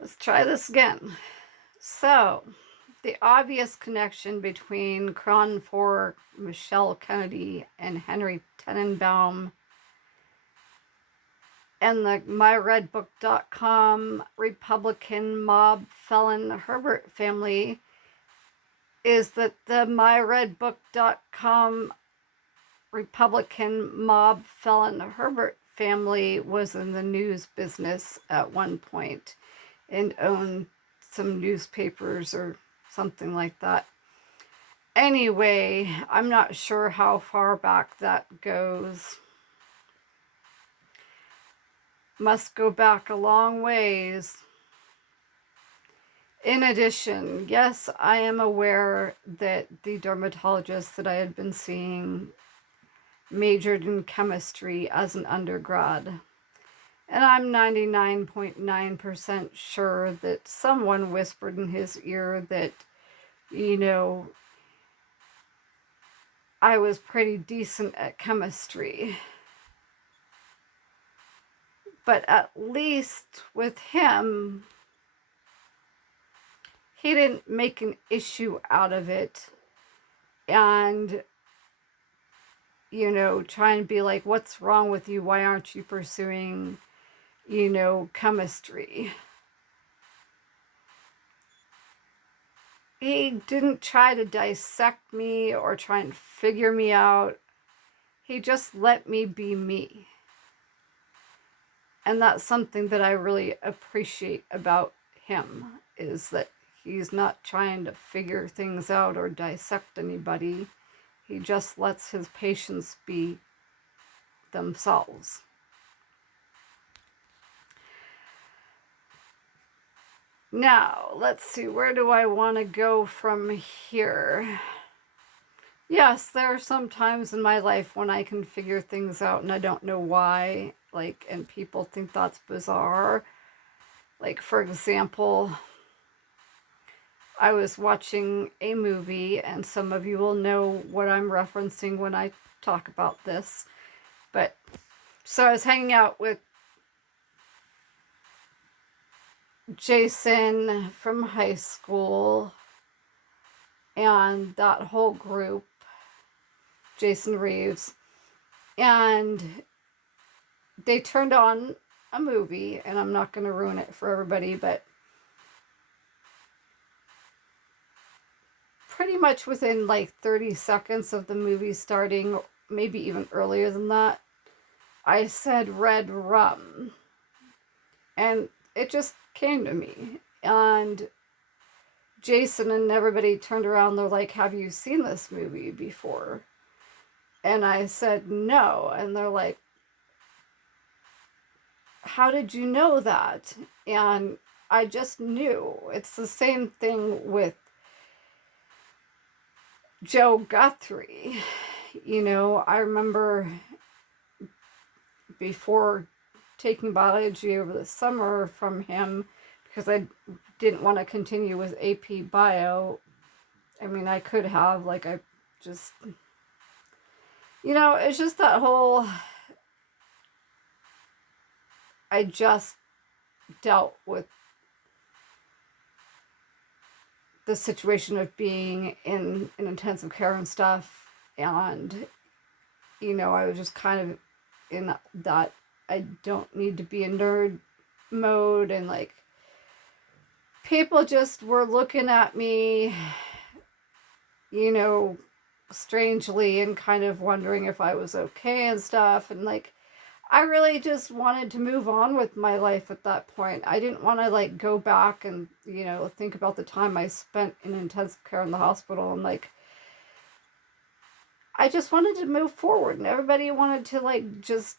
Let's try this again. So, the obvious connection between Cronfor, Michelle Kennedy, and Henry Tenenbaum and the myredbook.com Republican mob felon Herbert family is that the myredbook.com Republican mob felon Herbert family was in the news business at one point and owned some newspapers or something like that. Anyway, I'm not sure how far back that goes. Must go back a long ways. In addition, yes, I am aware that the dermatologist that I had been seeing majored in chemistry as an undergrad. And I'm 99.9% sure that someone whispered in his ear that, I was pretty decent at chemistry. But at least with him, he didn't make an issue out of it and, try and be like, what's wrong with you? Why aren't you pursuing chemistry? He didn't try to dissect me or try and figure me out. He just let me be me. And that's something that I really appreciate about him, is that he's not trying to figure things out or dissect anybody. He just lets his patients be themselves. Now, let's see, where do I want to go from here? Yes, there are some times in my life when I can figure things out and I don't know why, and people think that's bizarre. Like, for example, I was watching a movie, and some of you will know what I'm referencing when I talk about this. But, so I was hanging out with Jason from high school and that whole group, Jason Reeves, and they turned on a movie, and I'm not going to ruin it for everybody, but pretty much within 30 seconds of the movie starting, maybe even earlier than that, I said red rum, and it just came to me, and Jason and everybody turned around, they're like, have you seen this movie before? And I said no, and they're like, how did you know that? And I just knew. It's the same thing with Joe Guthrie. I remember before taking biology over the summer from him, because I didn't want to continue with AP Bio. I mean, I could have, it's just that whole, I just dealt with the situation of being in intensive care and stuff, and I was just kind of in that I don't need to be in nerd mode, and people just were looking at me strangely and kind of wondering if I was okay and stuff, and I really just wanted to move on with my life at that point. I didn't want to go back and think about the time I spent in intensive care in the hospital, and I just wanted to move forward, and everybody wanted to just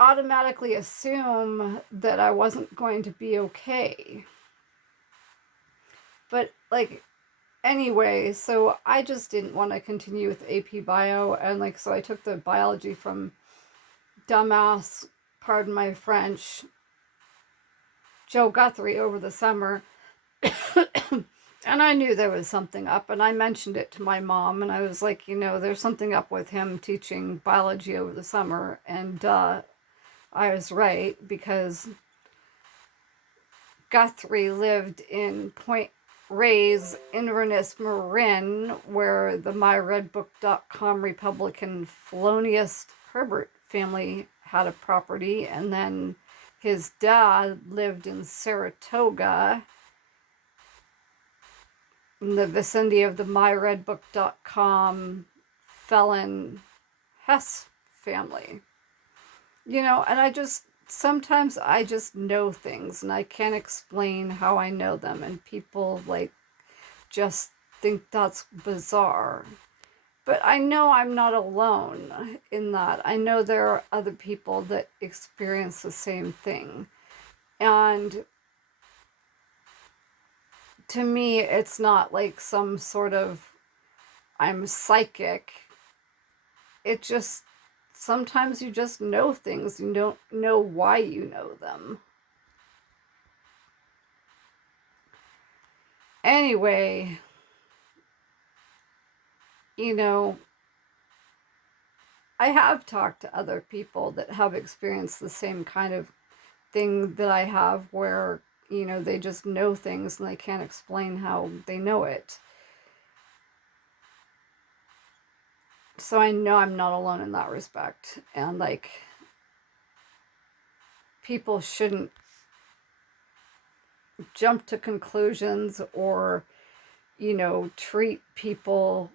automatically assume that I wasn't going to be okay. But anyway, so I just didn't want to continue with AP Bio, and so I took the biology from dumbass, pardon my French, Joe Guthrie over the summer. And I knew there was something up, and I mentioned it to my mom, and I was like, there's something up with him teaching biology over the summer. And I was right, because Guthrie lived in Point Reyes, Inverness, Marin, where the myredbook.com Republican felonious Herbert family had a property, and then his dad lived in Saratoga, in the vicinity of the myredbook.com felon Hess family. You know, and sometimes I just know things and I can't explain how I know them, and people like just think that's bizarre. But I know I'm not alone in that. I know there are other people that experience the same thing. And to me, it's not like some sort of I'm psychic. It just, sometimes you just know things. You don't know why you know them. Anyway, you know, I have talked to other people that have experienced the same kind of thing that I have, where, you know, they just know things and they can't explain how they know it. So I know I'm not alone in that respect. And like, people shouldn't jump to conclusions or, you know, treat people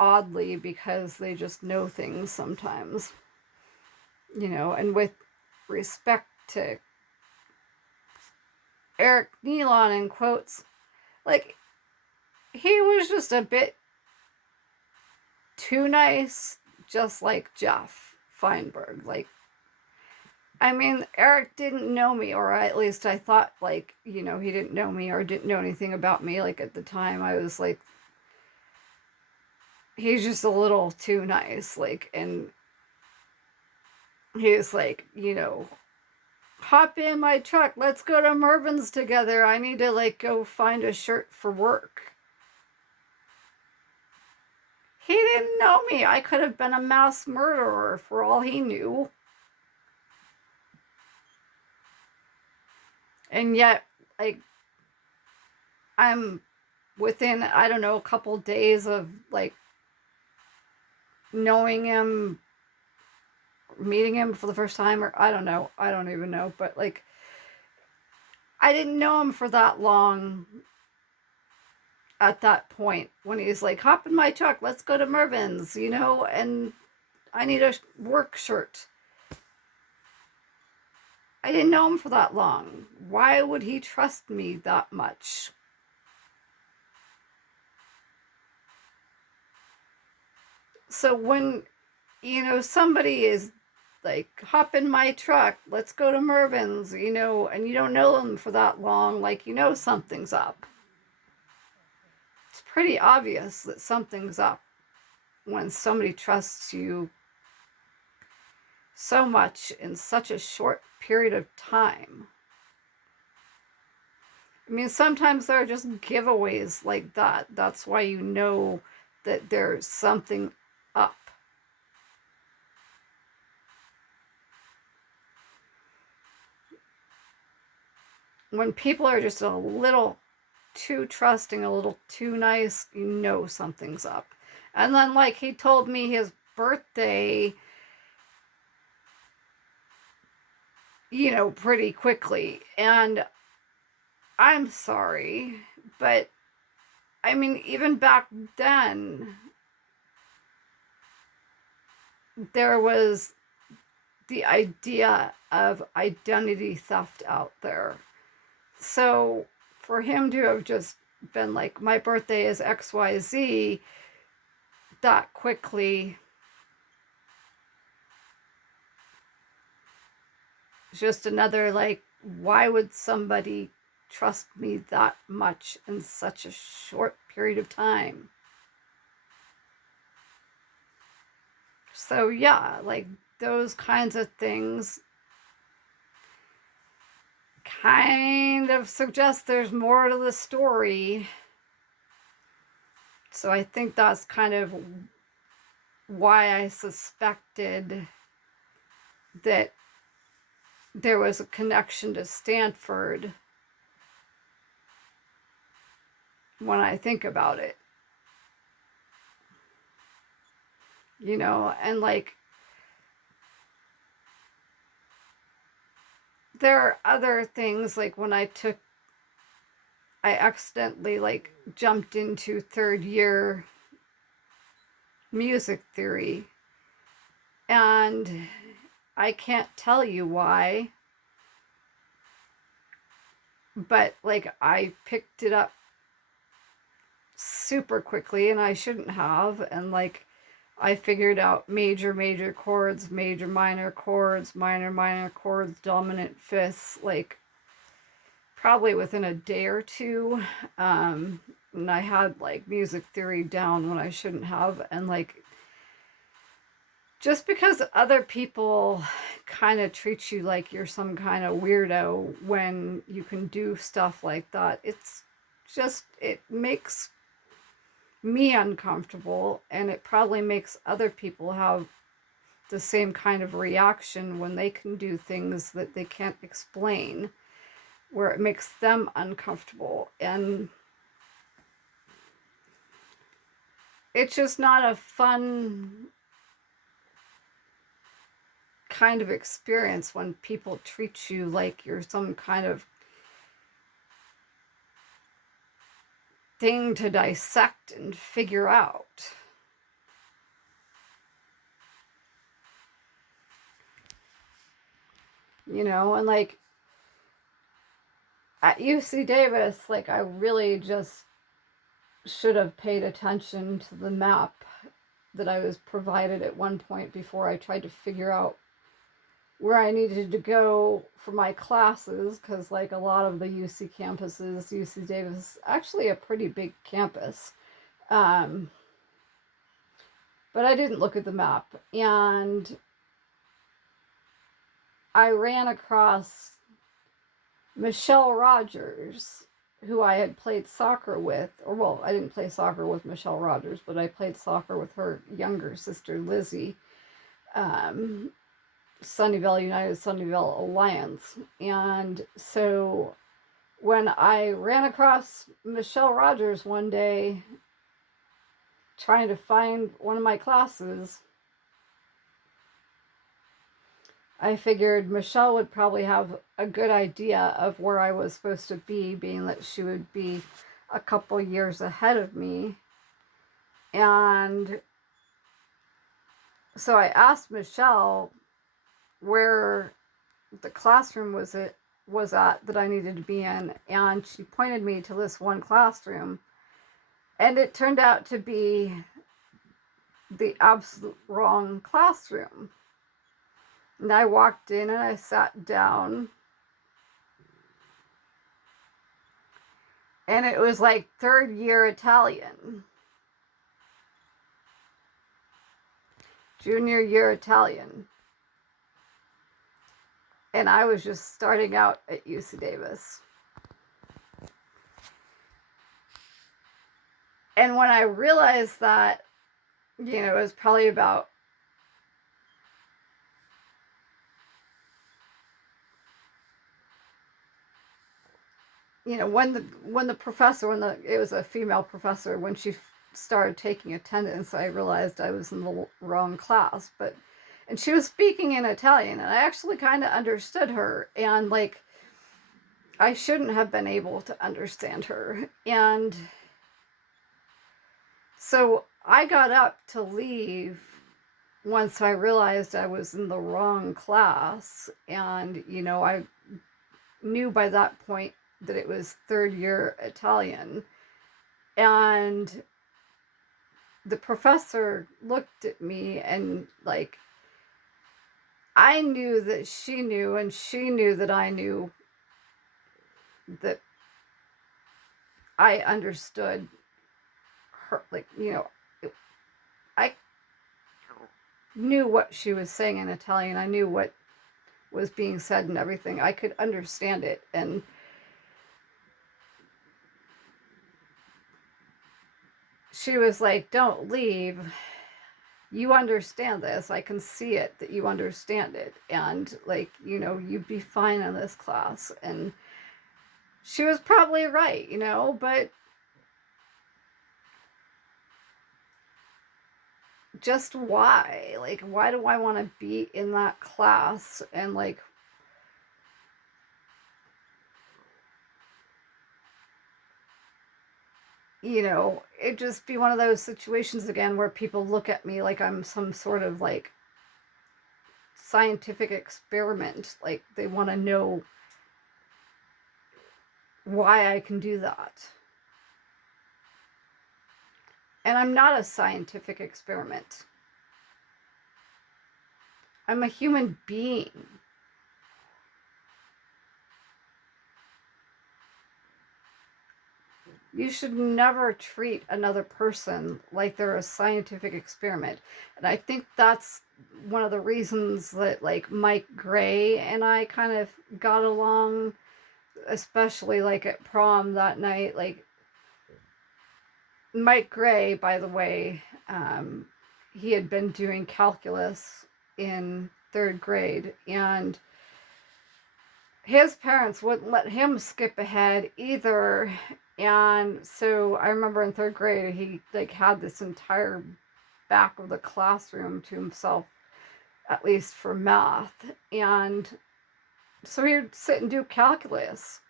oddly because they just know things sometimes. You know, and with respect to Eric Nealon, in quotes, like, he was just a bit too nice, just like Jeff Feinberg. Like, I mean, Eric didn't know me, or at least I thought, like, you know, he didn't know me or didn't know anything about me. Like, at the time, I was like, he's just a little too nice. Like, and he was like, you know, hop in my truck, let's go to Mervyn's together. I need to, like, go find a shirt for work. He didn't know me. I could have been a mass murderer for all he knew. And yet, like, I'm within, I don't know, a couple days of, like, knowing him, meeting him for the first time, or I don't know. I don't even know. But, like, I didn't know him for that long at that point, when he's like, hop in my truck, let's go to Mervyn's, you know, and I need a work shirt. I didn't know him for that long. Why would he trust me that much? So when, you know, somebody is like, hop in my truck, let's go to Mervyn's, you know, and you don't know them for that long, like, you know something's up. It's pretty obvious that something's up when somebody trusts you so much in such a short period of time. I mean, sometimes there are just giveaways like that. That's why you know that there's something up. When people are just a little too trusting, a little too nice, you know something's up. And then, like, he told me his birthday, you know, pretty quickly. And I'm sorry, but I mean, even back then, there was the idea of identity theft out there. So for him to have just been like, my birthday is XYZ, that quickly, just another, like, why would somebody trust me that much in such a short period of time? So yeah, like, those kinds of things kind of suggest there's more to the story. So I think that's kind of why I suspected that there was a connection to Stanford when I think about it. You know, and like, there are other things, like when I accidentally like jumped into third year music theory, and I can't tell you why, but like I picked it up super quickly and I shouldn't have, and like I figured out major chords, major minor chords, minor chords, dominant fifths, like probably within a day or two. And I had like music theory down when I shouldn't have. And like, just because other people kind of treat you like you're some kind of weirdo when you can do stuff like that, it's just, it makes me uncomfortable, and it probably makes other people have the same kind of reaction when they can do things that they can't explain, where it makes them uncomfortable. And it's just not a fun kind of experience when people treat you like you're some kind of thing to dissect and figure out. You know, and like at UC Davis, like I really just should have paid attention to the map that I was provided at one point before I tried to figure out where I needed to go for my classes, because like a lot of the UC campuses, UC Davis is actually a pretty big campus. But I didn't look at the map, and I ran across Michelle Rogers, who I had played soccer with, or well, I didn't play soccer with Michelle Rogers, but I played soccer with her younger sister, Lizzie. Sunnyvale United, Sunnyvale Alliance. And so when I ran across Michelle Rogers one day trying to find one of my classes, I figured Michelle would probably have a good idea of where I was supposed to be, being that she would be a couple years ahead of me. And so I asked Michelle where the classroom was at that I needed to be in, and she pointed me to this one classroom, and it turned out to be the absolute wrong classroom. And I walked in and I sat down, and it was like third year Italian, junior year Italian. And I was just starting out at UC Davis. And when I realized that, you know, it was probably about when the professor, it was a female professor, when she started taking attendance, I realized I was in the wrong class. And she was speaking in Italian, and I actually kind of understood her, and like I shouldn't have been able to understand her. And so I got up to leave once I realized I was in the wrong class, and I knew by that point that it was third year Italian. And the professor looked at me, and like I knew that she knew, and she knew that I knew that I understood her. Like, I knew what she was saying in Italian. I knew what was being said and everything. I could understand it. And she was like, "Don't leave." you understand this. I can see it, that you understand it. And like, you know, you'd be fine in this class. And she was probably right, you know, but just why? Like, why do I want to be in that class? And like, you know, it just be one of those situations again where people look at me like I'm some sort of like scientific experiment. Like they want to know why I can do that. And I'm not a scientific experiment. I'm a human being. You should never treat another person like they're a scientific experiment. And I think that's one of the reasons that like Mike Gray and I kind of got along, especially like at prom that night. Like Mike Gray, by the way, he had been doing calculus in 3rd grade, and his parents wouldn't let him skip ahead either. And so I remember in 3rd grade, he like had this entire back of the classroom to himself, at least for math. And so he would sit and do calculus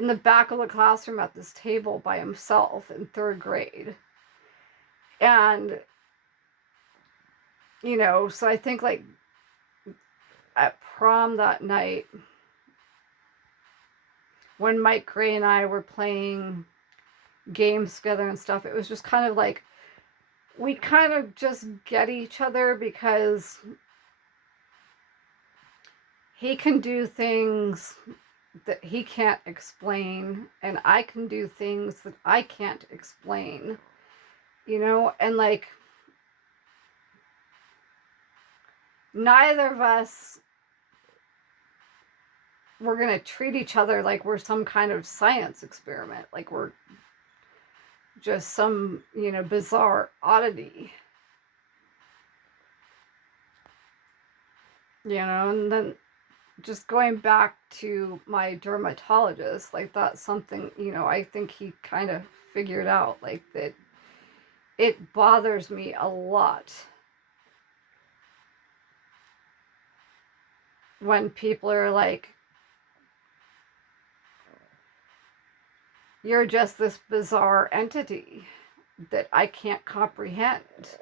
in the back of the classroom at this table by himself in 3rd grade. And, you know, so I think like at prom that night, when Mike Gray and I were playing games together and stuff, it was just kind of like, we kind of just get each other because he can do things that he can't explain, and I can do things that I can't explain, you know, and like, neither of us, we're going to treat each other like we're some kind of science experiment, like we're just some, you know, bizarre oddity, you know. And then just going back to my dermatologist, like that's something, you know, I think he kind of figured out, like that it bothers me a lot when people are like, you're just this bizarre entity that I can't comprehend.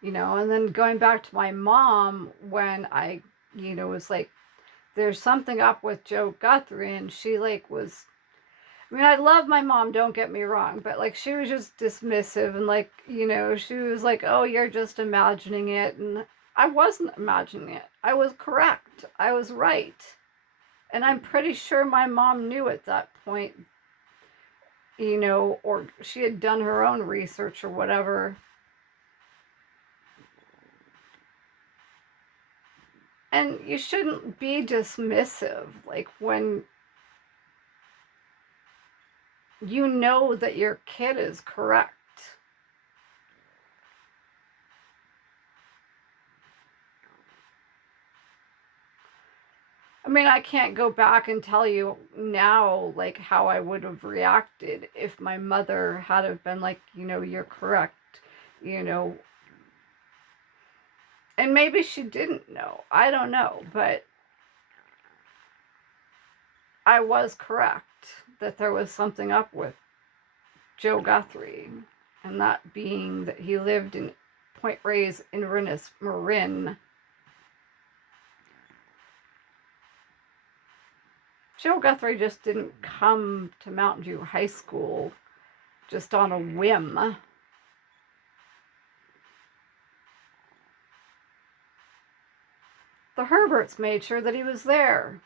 You know, and then going back to my mom, when I, you know, was like, there's something up with Joe Guthrie, and she like was, I mean, I love my mom, don't get me wrong, but like she was just dismissive, and like, you know, she was like, oh, you're just imagining it. And I wasn't imagining it. I was correct. I was right. And I'm pretty sure my mom knew at that point, you know, or she had done her own research or whatever. And you shouldn't be dismissive, like when you know that your kid is correct. I mean, I can't go back and tell you now, like, how I would have reacted if my mother had have been like, you know, you're correct, you know. And maybe she didn't know. I don't know. But I was correct that there was something up with Joe Guthrie. And that being that he lived in Point Reyes, Inverness, Marin. Joe Guthrie just didn't come to Mountain View High School just on a whim. The Herberts made sure that he was there.